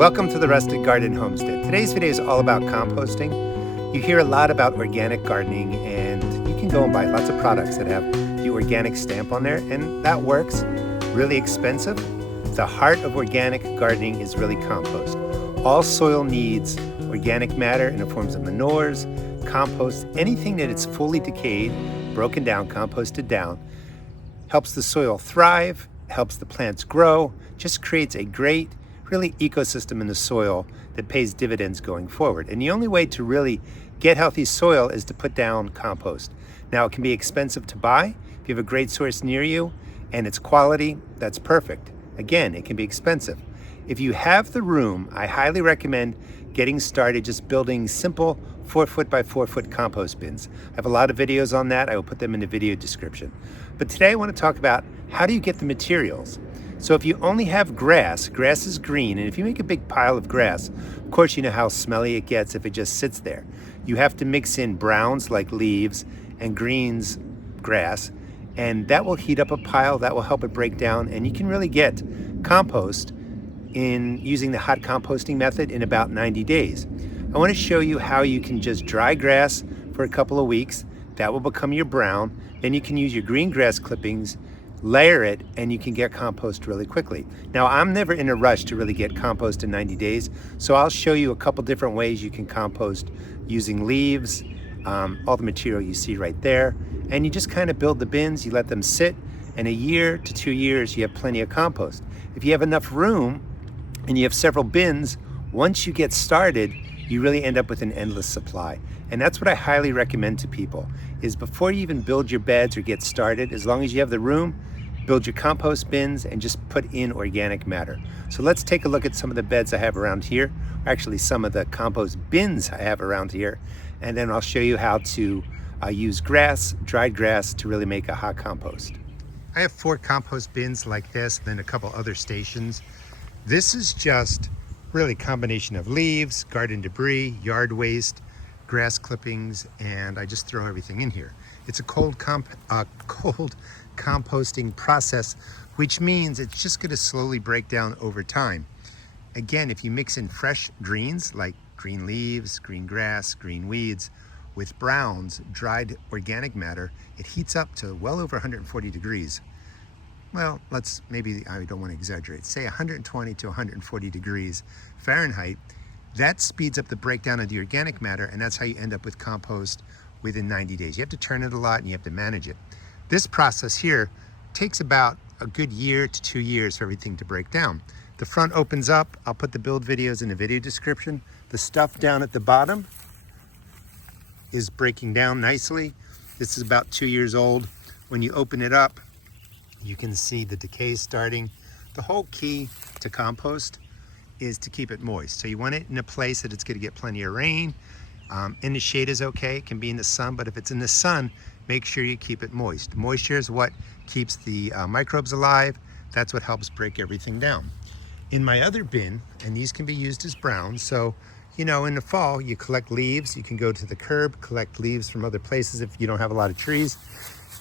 Welcome to the Rustic Garden Homestead. Today's video is all about composting. You hear a lot about organic gardening, and you can go and buy lots of products that have the organic stamp on there, and that works. Really expensive. The heart of organic gardening is really compost. All soil needs organic matter in the forms of manures, compost, anything that it's fully decayed, broken down, composted down, helps the soil thrive, helps the plants grow, just creates a great really ecosystem in the soil that pays dividends going forward. And the only way to really get healthy soil is to put down compost. Now, it can be expensive to buy. If you have a great source near you and it's quality, that's perfect. Again, it can be expensive. If you have the room, I highly recommend getting started just building simple 4-foot by 4-foot compost bins. I have a lot of videos on that. I will put them in the video description. But today I want to talk about how do you get the materials. So if you only have grass is green, and if you make a big pile of grass, of course you know how smelly it gets if it just sits there. You have to mix in browns like leaves and greens, grass, and that will heat up a pile, that will help it break down, and you can really get compost in using the hot composting method in about 90 days. I want to show you how you can just dry grass for a couple of weeks. That will become your brown. Then you can use your green grass clippings, layer it, and you can get compost really quickly. Now, I'm never in a rush to really get compost in 90 days, so I'll show you a couple different ways you can compost using leaves, all the material you see right there, and you just kind of build the bins, you let them sit, and a year to 2 years, you have plenty of compost. If you have enough room and you have several bins, once you get started, you really end up with an endless supply. And that's what I highly recommend to people, is before you even build your beds or get started, as long as you have the room, build your compost bins and just put in organic matter. So let's take a look at some of the beds I have around here, actually some of the compost bins I have around here, and then I'll show you how to use grass, dried grass, to really make a hot compost. I have 4 compost bins like this, then a couple other stations. This is just really a combination of leaves, garden debris, yard waste, grass clippings, and I just throw everything in here. It's a cold composting process, which means it's just going to slowly break down over time. Again, if you mix in fresh greens like green leaves, green grass, green weeds with browns, dried organic matter, it heats up to well over 140 degrees. Well, maybe I don't want to exaggerate, say 120 to 140 degrees Fahrenheit. That speeds up the breakdown of the organic matter, and that's how you end up with compost within 90 days. You have to turn it a lot and you have to manage it. This process here takes about a good year to 2 years for everything to break down. The front opens up. I'll put the build videos in the video description. The stuff down at the bottom is breaking down nicely. This is about 2 years old. When you open it up, you can see the decay starting. The whole key to compost is to keep it moist. So you want it in a place that it's going to get plenty of rain. In the shade is okay, it can be in the sun, but if it's in the sun, make sure you keep it moist. Moisture is what keeps the microbes alive. That's what helps break everything down. In my other bin, and these can be used as browns, so you know, in the fall, you collect leaves. You can go to the curb, collect leaves from other places if you don't have a lot of trees.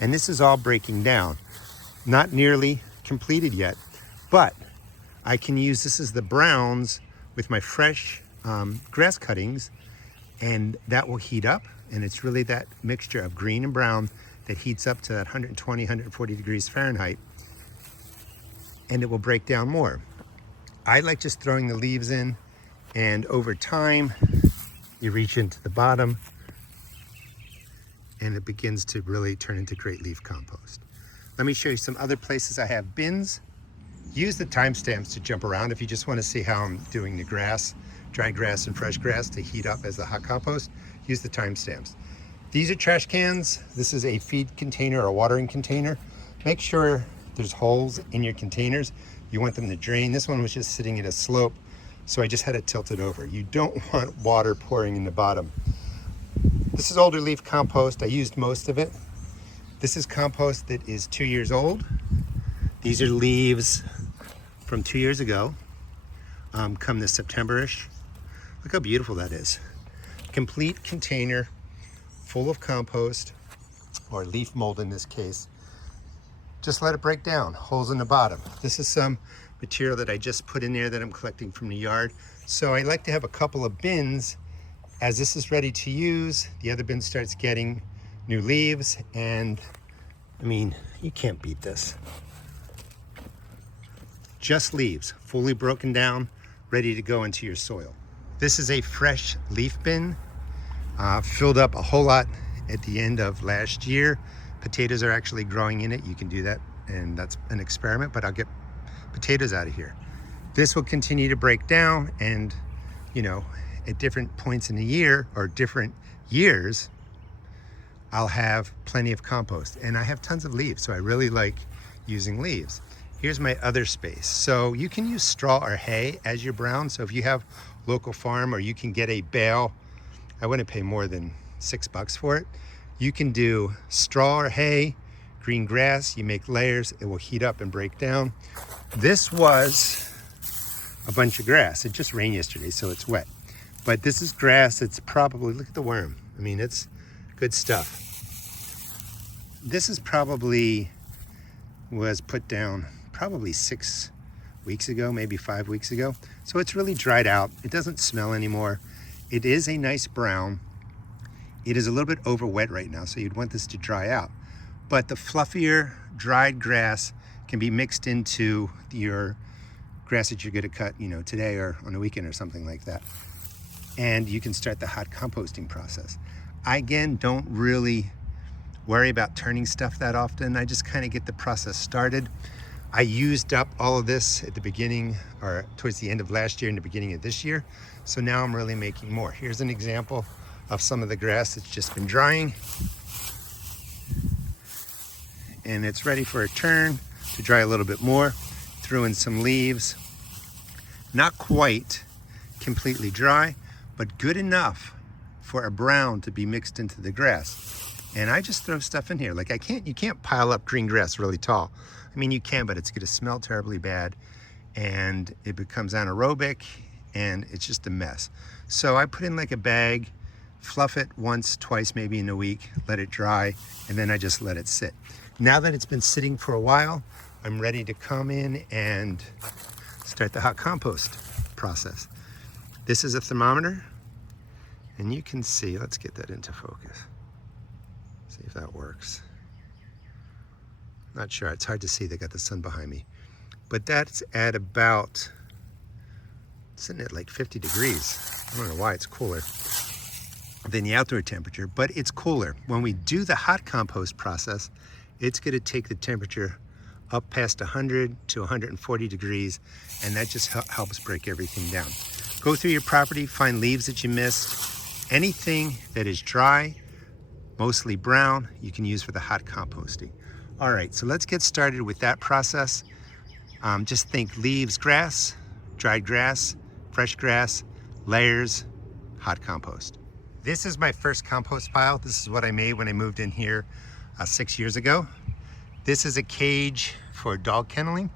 And this is all breaking down. Not nearly completed yet, but I can use this as the browns with my fresh grass cuttings, and that will heat up, and it's really that mixture of green and brown that heats up to that 120, 140 degrees Fahrenheit, and it will break down more. I like just throwing the leaves in, and over time, you reach into the bottom, and it begins to really turn into great leaf compost. Let me show you some other places I have bins. Use the timestamps to jump around if you just want to see how I'm doing the grass, dried grass and fresh grass to heat up as the hot compost. Use the timestamps. These are trash cans. This is a feed container or a watering container. Make sure there's holes in your containers. You want them to drain. This one was just sitting at a slope, so I just had it tilted over. You don't want water pouring in the bottom. This is older leaf compost. I used most of it. This is compost that is 2 years old. These are leaves from 2 years ago, come this September-ish. Look how beautiful that is. Complete container full of compost, or leaf mold in this case. Just let it break down, holes in the bottom. This is some material that I just put in there that I'm collecting from the yard. So I like to have a couple of bins. As this is ready to use, the other bin starts getting new leaves, and I mean, you can't beat this. Just leaves, fully broken down, ready to go into your soil. This is a fresh leaf bin, filled up a whole lot at the end of last year. Potatoes are actually growing in it. You can do that, and that's an experiment, but I'll get potatoes out of here. This will continue to break down, and you know, at different points in the year or different years, I'll have plenty of compost, and I have tons of leaves, so I really like using leaves. Here's my other space. So you can use straw or hay as your brown. So if you have local farm, or you can get a bale, I wouldn't pay more than $6 for it. You can do straw or hay, green grass, you make layers, it will heat up and break down. This was a bunch of grass. It just rained yesterday, so it's wet. But this is grass. It's probably, look at the worm. I mean, it's good stuff. This is probably, was put down probably 6 weeks ago, maybe 5 weeks ago. So it's really dried out. It doesn't smell anymore. It is a nice brown. It is a little bit over wet right now, so you'd want this to dry out. But the fluffier dried grass can be mixed into your grass that you're gonna cut, you know, today or on a weekend or something like that. And you can start the hot composting process. I, again, don't really worry about turning stuff that often. I just kind of get the process started. I used up all of this at the beginning, or towards the end of last year and the beginning of this year. So now I'm really making more. Here's an example of some of the grass that's just been drying. And it's ready for a turn to dry a little bit more. Threw in some leaves. Not quite completely dry, but good enough for a brown to be mixed into the grass. And I just throw stuff in here. Like you can't pile up green grass really tall. I mean, you can, but it's gonna smell terribly bad, and it becomes anaerobic, and it's just a mess. So I put in like a bag, fluff it once, twice, maybe in a week, let it dry, and then I just let it sit. Now that it's been sitting for a while, I'm ready to come in and start the hot compost process. This is a thermometer, and you can see, let's get that into focus. See if that works. Not sure, it's hard to see, they got the sun behind me. But that's at about, sitting at like 50 degrees. I don't know why it's cooler than the outdoor temperature, but it's cooler. When we do the hot compost process, it's gonna take the temperature up past 100 to 140 degrees, and that just helps break everything down. Go through your property, find leaves that you missed. Anything that is dry, mostly brown, you can use for the hot composting. All right, so let's get started with that process. Just think leaves, grass, dried grass, fresh grass, layers, hot compost. This is my first compost pile. This is what I made when I moved in here 6 years ago. This is a cage for dog kenneling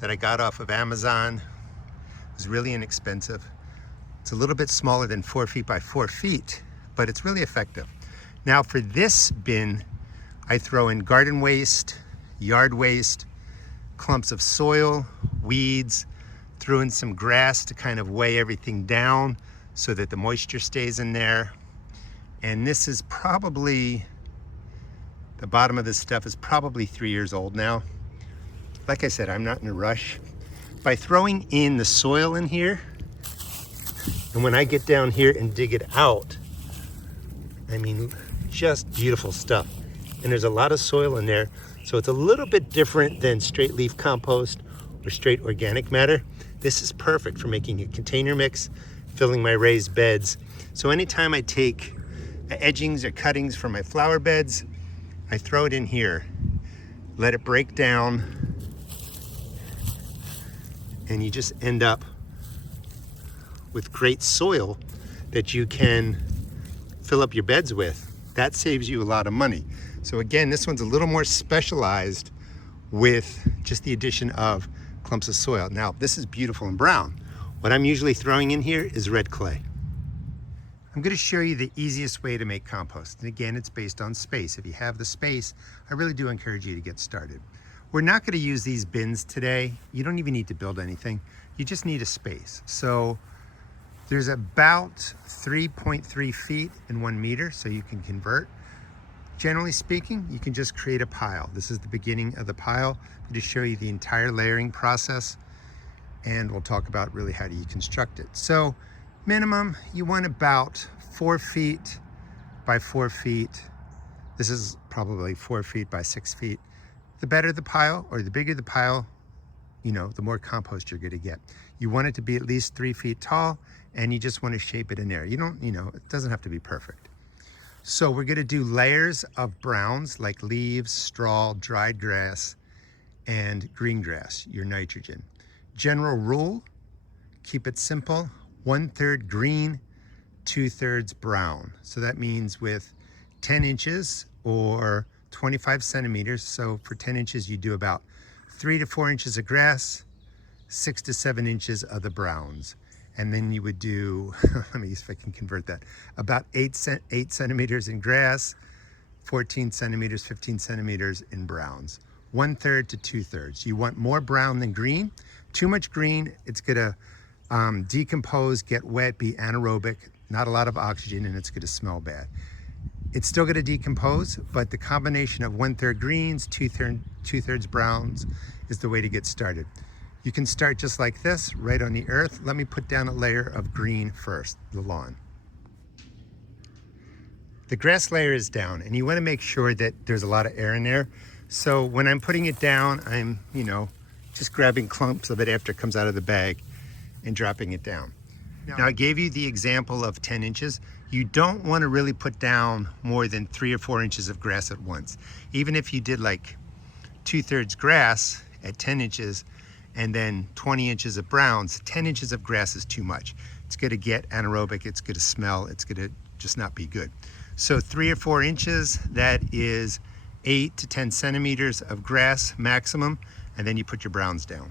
that I got off of Amazon. It was really inexpensive. It's a little bit smaller than 4 feet by 4 feet, but it's really effective. Now for this bin, I throw in garden waste, yard waste, clumps of soil, weeds, threw in some grass to kind of weigh everything down so that the moisture stays in there. And this is probably, the bottom of this stuff is probably 3 years old now. Like I said, I'm not in a rush. By throwing in the soil in here, and when I get down here and dig it out, I mean, just beautiful stuff. And there's a lot of soil in there, so it's a little bit different than straight leaf compost or straight organic matter. This is perfect for making a container mix, filling my raised beds. So anytime I take edgings or cuttings from my flower beds, I throw it in here, let it break down, and you just end up with great soil that you can fill up your beds with. That saves you a lot of money. So again, this one's a little more specialized with just the addition of clumps of soil. Now, this is beautiful and brown. What I'm usually throwing in here is red clay. I'm going to show you the easiest way to make compost. And again, it's based on space. If you have the space, I really do encourage you to get started. We're not going to use these bins today. You don't even need to build anything. You just need a space. So there's about 3.3 feet in 1 meter, so you can convert. Generally speaking, you can just create a pile. This is the beginning of the pile to show you the entire layering process, and we'll talk about really how do you construct it. So minimum, you want about 4 feet by 4 feet. This is probably 4 feet by 6 feet. The better the pile, or the bigger the pile, the more compost you're gonna get. You want it to be at least 3 feet tall, and you just want to shape it in there. You don't, it doesn't have to be perfect. So we're gonna do layers of browns like leaves, straw, dried grass, and green grass, your nitrogen. General rule, keep it simple, 1/3 green, 2/3 brown. So that means with 10 inches or 25 centimeters. So for 10 inches, you do about 3 to 4 inches of grass, 6 to 7 inches of the browns. And then you would do, let me see if I can convert that, about 8 centimeters in grass, 14 centimeters, 15 centimeters in browns. 1/3 to 2/3. You want more brown than green. Too much green, it's gonna decompose, get wet, be anaerobic, not a lot of oxygen, and it's gonna smell bad. It's still gonna decompose, but the combination of 1/3 greens, 2/3 browns is the way to get started. You can start just like this, right on the earth. Let me put down a layer of green first, the lawn. The grass layer is down, and you wanna make sure that there's a lot of air in there. So when I'm putting it down, I'm, just grabbing clumps of it after it comes out of the bag and dropping it down. Now I gave you the example of 10 inches. You don't want to really put down more than 3 or 4 inches of grass at once. Even if you did like 2/3 grass at 10 inches and then 20 inches of browns, 10 inches of grass is too much. It's going to get anaerobic, it's going to smell, it's going to just not be good. So 3 or 4 inches, that is 8 to 10 centimeters of grass maximum, and then you put your browns down.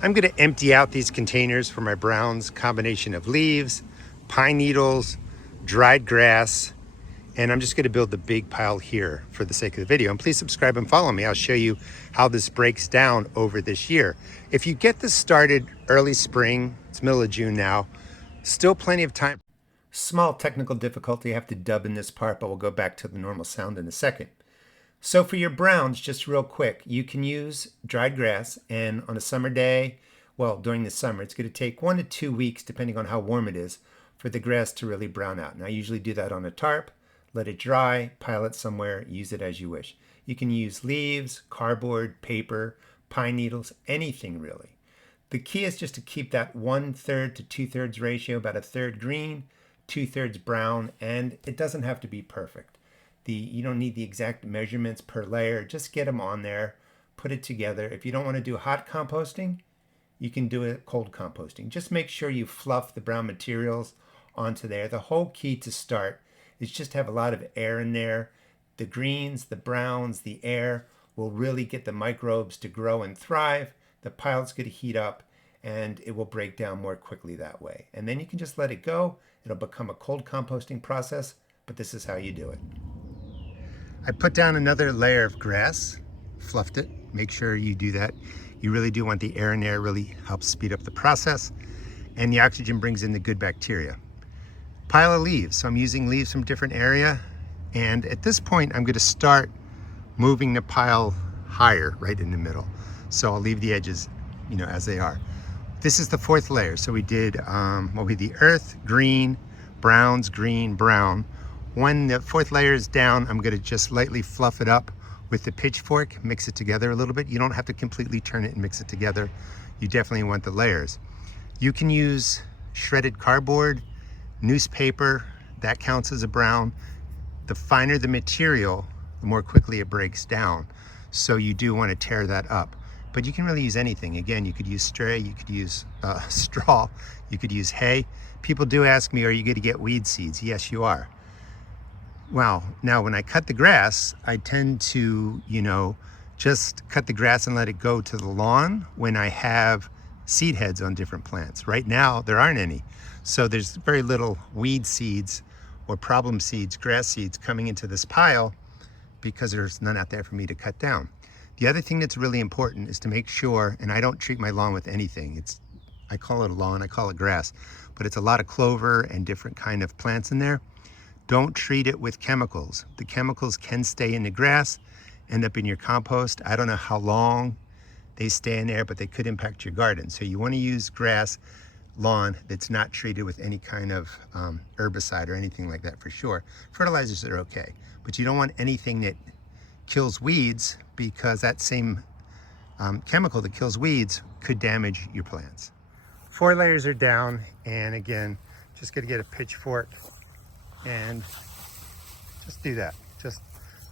I'm going to empty out these containers for my browns, combination of leaves, pine needles, dried grass, and I'm just going to build the big pile here for the sake of the video. And please subscribe and follow me. I'll show you how this breaks down over this year. If you get this started early spring, it's middle of June now, still plenty of time. Small technical difficulty, I have to dub in this part, but we'll go back to the normal sound in a second. So for your browns, just real quick, you can use dried grass, and on a summer day, well, during the summer, it's going to take 1 to 2 weeks, depending on how warm it is, for the grass to really brown out. And I usually do that on a tarp, let it dry, pile it somewhere, use it as you wish. You can use leaves, cardboard, paper, pine needles, anything really. The key is just to keep that 1/3 to 2/3 ratio, about 1/3 green, 2/3 brown, and it doesn't have to be perfect. You don't need the exact measurements per layer, just get them on there, put it together. If you don't want to do hot composting, you can do it cold composting. Just make sure you fluff the brown materials onto there. The whole key to start is just have a lot of air in there. The greens, the browns, the air will really get the microbes to grow and thrive. The pile's going to heat up, and it will break down more quickly that way. And then you can just let it go. It'll become a cold composting process, but this is how you do it. I put down another layer of grass, fluffed it. Make sure you do that. You really do want the air in there, really helps speed up the process, and the oxygen brings in the good bacteria. Pile of leaves. So I'm using leaves from different area, and at this point I'm going to start moving the pile higher right in the middle. So I'll leave the edges, as they are. This is the 4th layer. So we did the earth, green, browns, green, brown. When the 4th layer is down, I'm going to just lightly fluff it up with the pitchfork, mix it together a little bit. You don't have to completely turn it and mix it together. You definitely want the layers. You can use shredded cardboard, newspaper, that counts as a brown. The finer the material, the more quickly it breaks down. So you do want to tear that up. But you can really use anything. Again, you could use stray, you could use straw, you could use hay. People do ask me, are you going to get weed seeds? Yes, you are. Well, now when I cut the grass, I tend to, just cut the grass and let it go to the lawn when I have seed heads on different plants. Right now, there aren't any. So there's very little weed seeds or problem seeds, grass seeds coming into this pile because there's none out there for me to cut down. The other thing that's really important is to make sure, and I don't treat my lawn with anything. I call it a lawn, I call it grass, but it's a lot of clover and different kind of plants in there. Don't treat it with chemicals. The chemicals can stay in the grass, end up in your compost. I don't know how long they stay in there, but they could impact your garden. So you want to use grass lawn that's not treated with any kind of herbicide or anything like that for sure. Fertilizers are okay, but you don't want anything that kills weeds, because that same chemical that kills weeds could damage your plants. 4 layers are down, and again, just gonna get a pitchfork and just do that. Just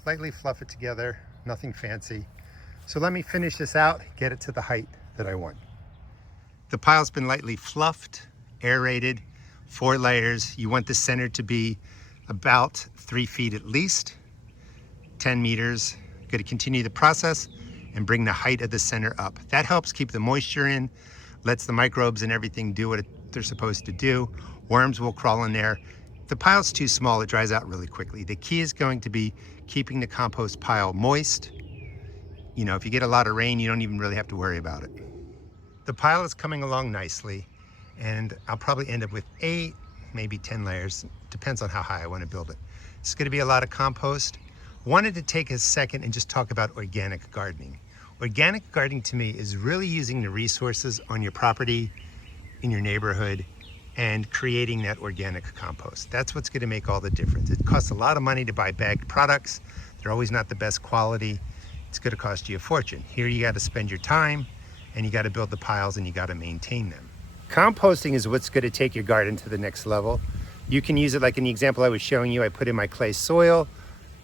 lightly fluff it together, nothing fancy. So let me finish this out, get it to the height that I want. The pile's been lightly fluffed, aerated, 4 layers. You want the center to be about 3 feet at least, 10 meters. Going to continue the process and bring the height of the center up. That helps keep the moisture in, lets the microbes and everything do what they're supposed to do. Worms will crawl in there. If the pile's too small, it dries out really quickly. The key is going to be keeping the compost pile moist. You know, if you get a lot of rain, you don't even really have to worry about it. The pile is coming along nicely, and I'll probably end up with 8, maybe 10 layers. Depends on how high I want to build it. It's going to be a lot of compost. Wanted to take a second and just talk about organic gardening. Organic gardening to me is really using the resources on your property, in your neighborhood, and creating that organic compost. That's what's going to make all the difference. It costs a lot of money to buy bagged products. They're always not the best quality. It's going to cost you a fortune. Here you got to spend your time, and you got to build the piles, and you got to maintain them. Composting is what's going to take your garden to the next level. You can use it like in the example I was showing you. I put in my clay soil,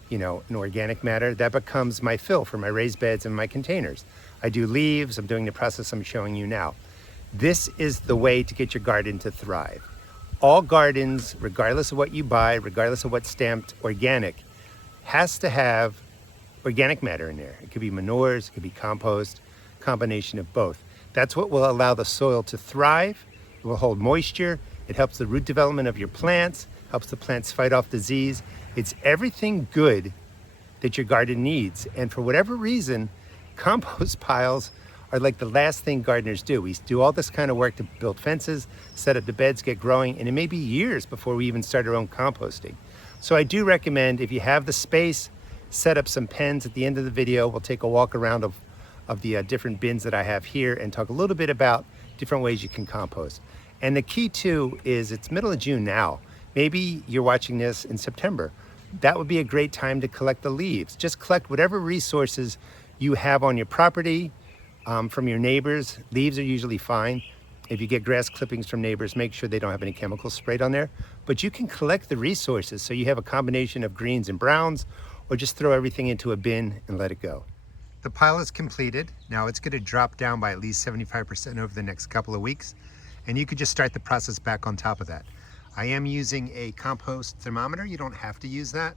you know, an organic matter. That becomes my fill for my raised beds and my containers. I do leaves. I'm doing the process I'm showing you now. This is the way to get your garden to thrive. All gardens, regardless of what you buy, regardless of what's stamped organic, has to have organic matter in there. It could be manures, it could be compost, combination of both. That's what will allow the soil to thrive. It will hold moisture. It helps the root development of your plants, helps the plants fight off disease. It's everything good that your garden needs. And for whatever reason, compost piles are like the last thing gardeners do. We do all this kind of work to build fences, set up the beds, get growing, and it may be years before we even start our own composting. So I do recommend, if you have the space, set up some pens. At the end of the video, we'll take a walk around of the different bins that I have here and talk a little bit about different ways you can compost. And the key too is it's middle of June now. Maybe you're watching this in September. That would be a great time to collect the leaves. Just collect whatever resources you have on your property, from your neighbors. Leaves are usually fine. If you get grass clippings from neighbors, make sure they don't have any chemicals sprayed on there. But you can collect the resources so you have a combination of greens and browns, or just throw everything into a bin and let it go. The pile is completed. Now it's going to drop down by at least 75% over the next couple of weeks, and you could just start the process back on top of that. I am using a compost thermometer. You don't have to use that.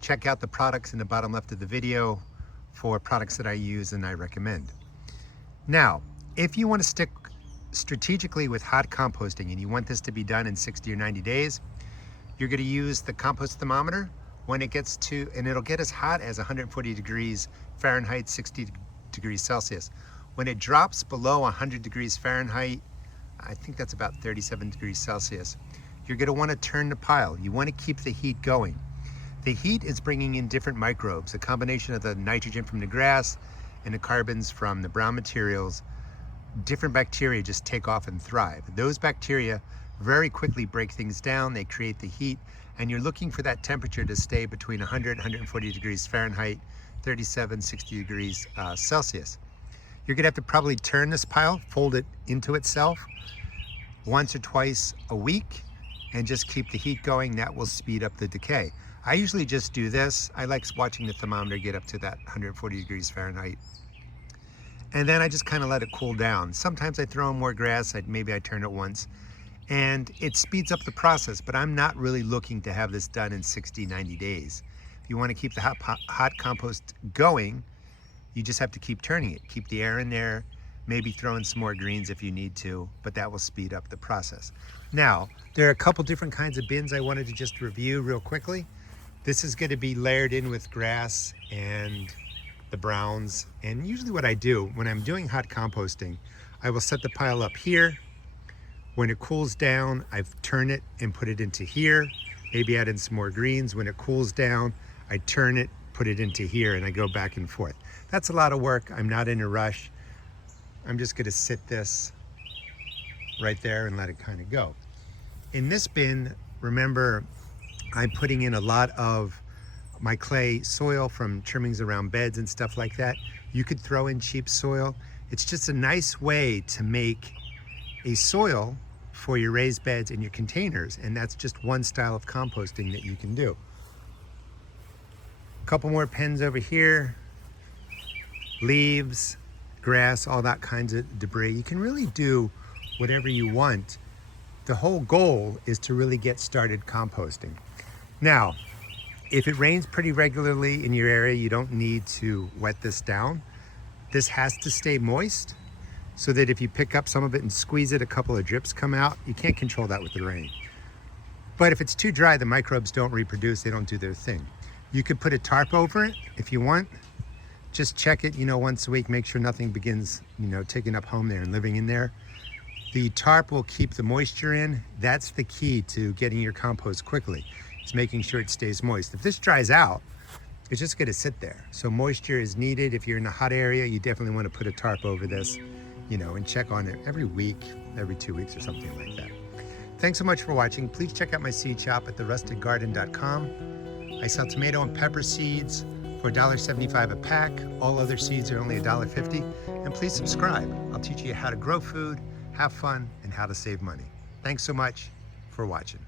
Check out the products in the bottom left of the video for products that I use and I recommend. Now, if you want to stick strategically with hot composting and you want this to be done in 60 or 90 days, you're going to use the compost thermometer when it gets to, and it'll get as hot as 140 degrees Fahrenheit, 60 degrees Celsius. When it drops below 100 degrees Fahrenheit, I think that's about 37 degrees Celsius, you're going to want to turn the pile. You want to keep the heat going. The heat is bringing in different microbes, a combination of the nitrogen from the grass and the carbons from the brown materials. Different bacteria just take off and thrive. Those bacteria very quickly break things down. They create the heat, and you're looking for that temperature to stay between 100 and 140 degrees Fahrenheit, 37, 60 degrees Celsius. You're going to have to probably turn this pile, fold it into itself once or twice a week, and just keep the heat going. That will speed up the decay. I usually just do this. I like watching the thermometer get up to that 140 degrees Fahrenheit. And then I just kind of let it cool down. Sometimes I throw in more grass. Maybe I turn it once. And it speeds up the process, but I'm not really looking to have this done in 60, 90 days. If you want to keep the hot compost going, you just have to keep turning it. Keep the air in there, maybe throw in some more greens if you need to, but that will speed up the process. Now, there are a couple different kinds of bins I wanted to just review real quickly. This is going to be layered in with grass and the browns. And usually what I do when I'm doing hot composting, I will set the pile up here. When it cools down, I turn it and put it into here. Maybe add in some more greens. When it cools down, I turn it, put it into here, and I go back and forth. That's a lot of work. I'm not in a rush. I'm just gonna sit this right there and let it kind of go. In this bin, remember, I'm putting in a lot of my clay soil from trimmings around beds and stuff like that. You could throw in cheap soil. It's just a nice way to make a soil for your raised beds and your containers, and that's just one style of composting that you can do. A couple more pens over here, leaves, grass, all that kinds of debris. You can really do whatever you want. The whole goal is to really get started composting. Now, if it rains pretty regularly in your area, you don't need to wet this down. This has to stay moist so that if you pick up some of it and squeeze it, a couple of drips come out. You can't control that with the rain. But if it's too dry, the microbes don't reproduce, they don't do their thing. You could put a tarp over it if you want. Just check it, once a week, make sure nothing begins, taking up home there and living in there. The tarp will keep the moisture in. That's the key to getting your compost quickly. It's making sure it stays moist. If this dries out, it's just gonna sit there. So moisture is needed. If you're in a hot area, you definitely wanna put a tarp over this, and check on it every week, every 2 weeks or something like that. Thanks so much for watching. Please check out my seed shop at therustedgarden.com. I sell tomato and pepper seeds for $1.75 a pack. All other seeds are only $1.50. And please subscribe. I'll teach you how to grow food, have fun, and how to save money. Thanks so much for watching.